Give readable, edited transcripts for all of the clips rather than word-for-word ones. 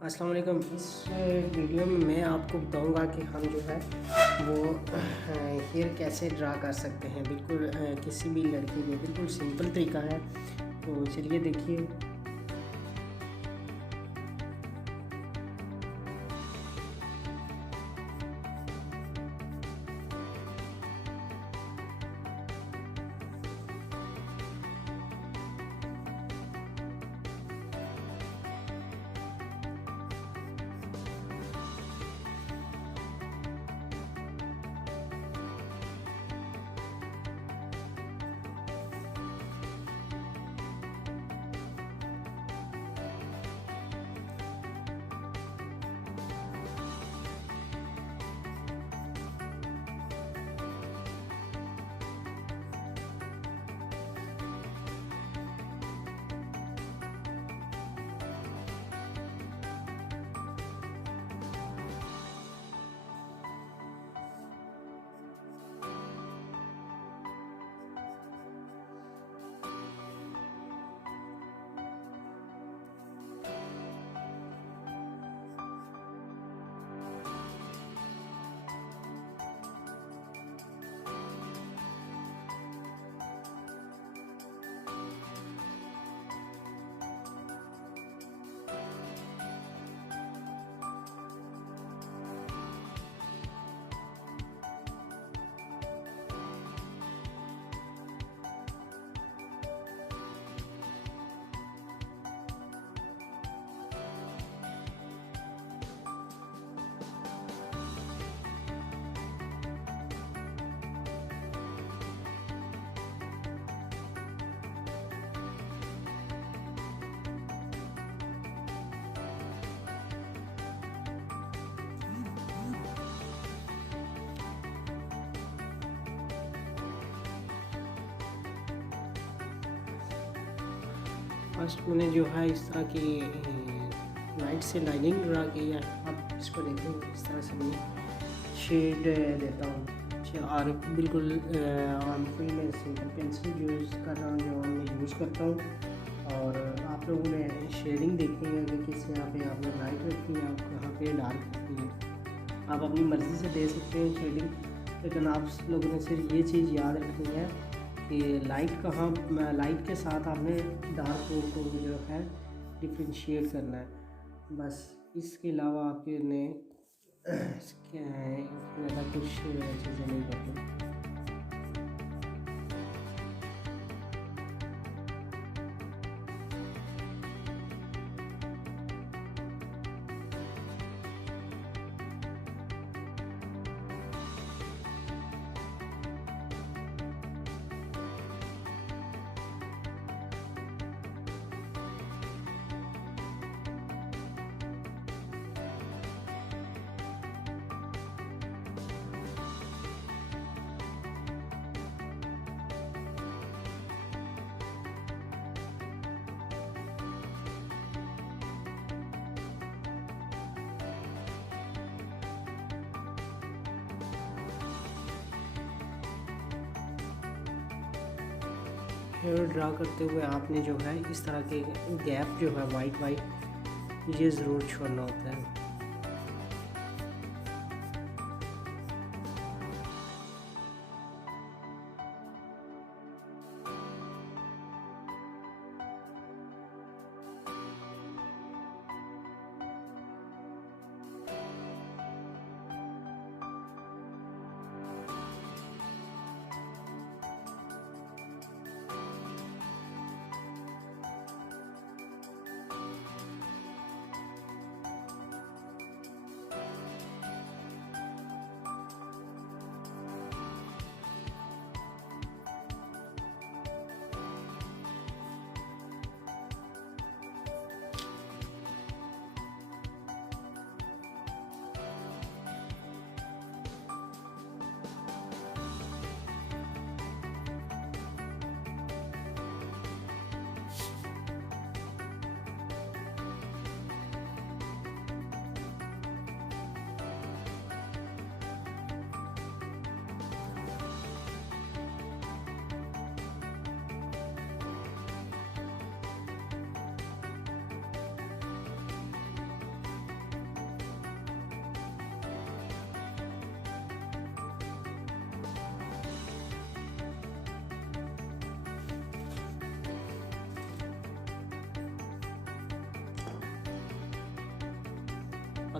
अस्सलाम वालेकुम। इस वीडियो में मैं आपको बताऊंगा कि हम जो है वो हेयर कैसे ड्रा कर सकते हैं। बिल्कुल किसी भी लड़की के बिल्कुल सिंपल तरीका है। तो चलिए देखिए। फर्स्ट मैंने जो है इस तरह की लाइट से लाइनिंग ड्रा की है। अब इसको देखें इस तरह से मैं शेड देता हूँ और बिल्कुल फिर मैं सिंपल पेंसिल यूज़ कर रहा हूँ जो मैं यूज़ करता हूँ। और आप लोगों ने शेडिंग देखनी है कि किस यहाँ पे आपने लाइट रखनी है, आप कहाँ पे डार्क रखनी है। आप अपनी मर्ज़ी से दे सकते हैं शेडिंग, लेकिन आप लोगों ने सिर्फ ये चीज़ याद रखनी है कि लाइट के साथ आपने डार्क को जो है डिफ्रेंशिएट करना है। बस इसके अलावा आपके ने क्या है ज़्यादा कुछ चीज़ें नहीं करनी। हेयर ड्रा करते हुए आपने जो है इस तरह के गैप जो है वाइट ये ज़रूर छोड़ना होता है।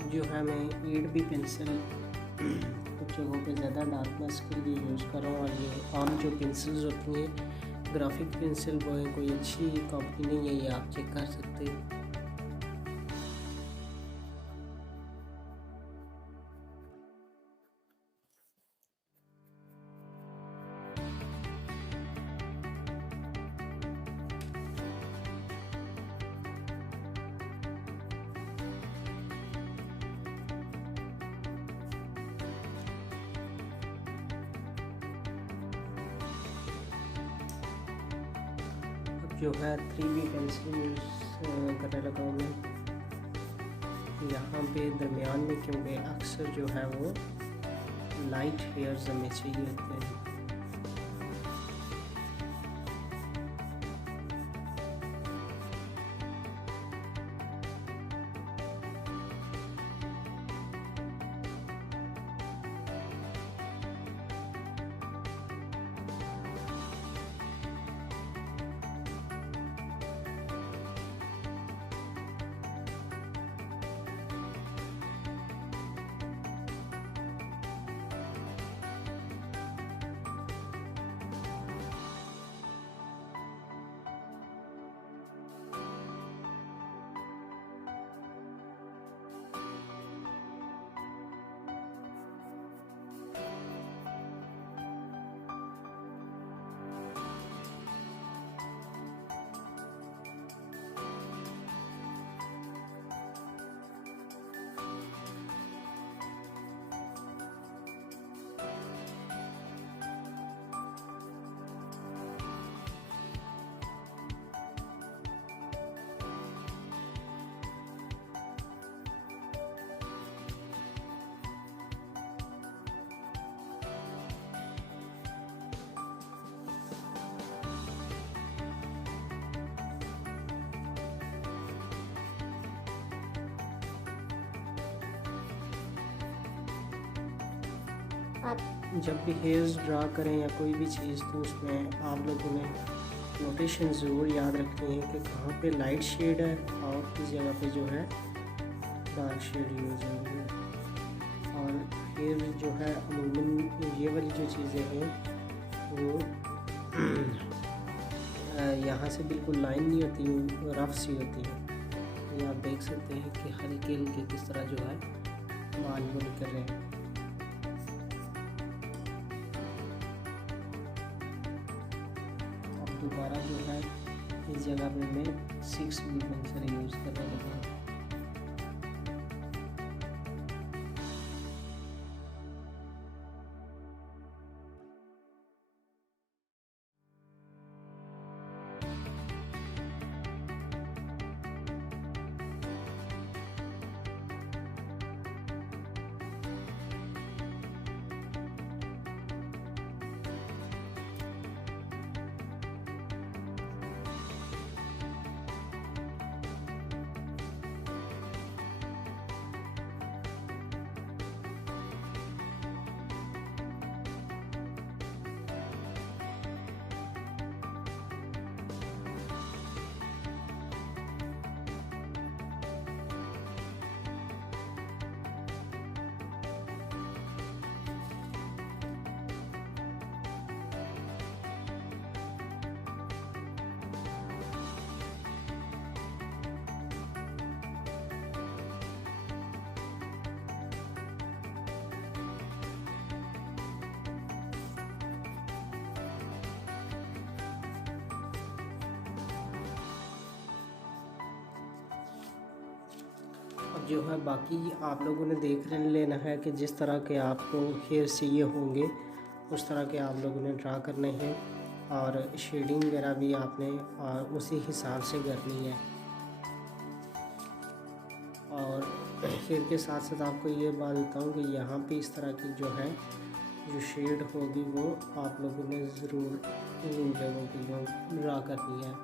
अब जो है मैं 8B पेंसिल कुछ जगहों पे ज़्यादा डार्कनेस के लिए यूज़ कर रहा हूँ। और ये आम जो पेंसिल्स होती हैं ग्राफिक पेंसिल, वो है कोई अच्छी कंपनी नहीं है, ये आप चेक कर सकते हैं। जो है 3B पेंसिल यूज़ करने लगा हूँ मैं यहाँ पे दरमियान में, क्योंकि अक्सर जो है वो लाइट हेयर्स हमें चाहिए होते हैं। आप जब भी हेयर्स ड्रा करें या कोई भी चीज़, तो उसमें आप लोगों ने नोटेशन ज़रूर याद रखनी है कि कहाँ पे लाइट शेड है और किस जगह पे जो है डार्क शेड यूज़ होगी। और हेयर जो है अमूमन ये वाली जो चीज़ें हैं वो यहाँ से बिल्कुल लाइन नहीं होती, रफ सी होती है। ये आप देख सकते हैं कि हल्के हल्के किस तरह जो है बाल वो निकल रहे हैं। दोबारा जो है इस जगह पे मैं 6B पेंसिल यूज़ करने लगा हूँ। जो है बाकी आप लोगों ने देख लेना है कि जिस तरह के आपको हेयर चाहिए होंगे उस तरह के आप लोगों ने ड्रा करने हैं, और शेडिंग वगैरह भी आपने उसी हिसाब से करनी है। और हेयर के साथ साथ आपको ये बात बताऊँ कि यहाँ पे इस तरह की जो है जो शेड होगी वो आप लोगों ने ज़रूर इन जगहों की ड्रा करनी है।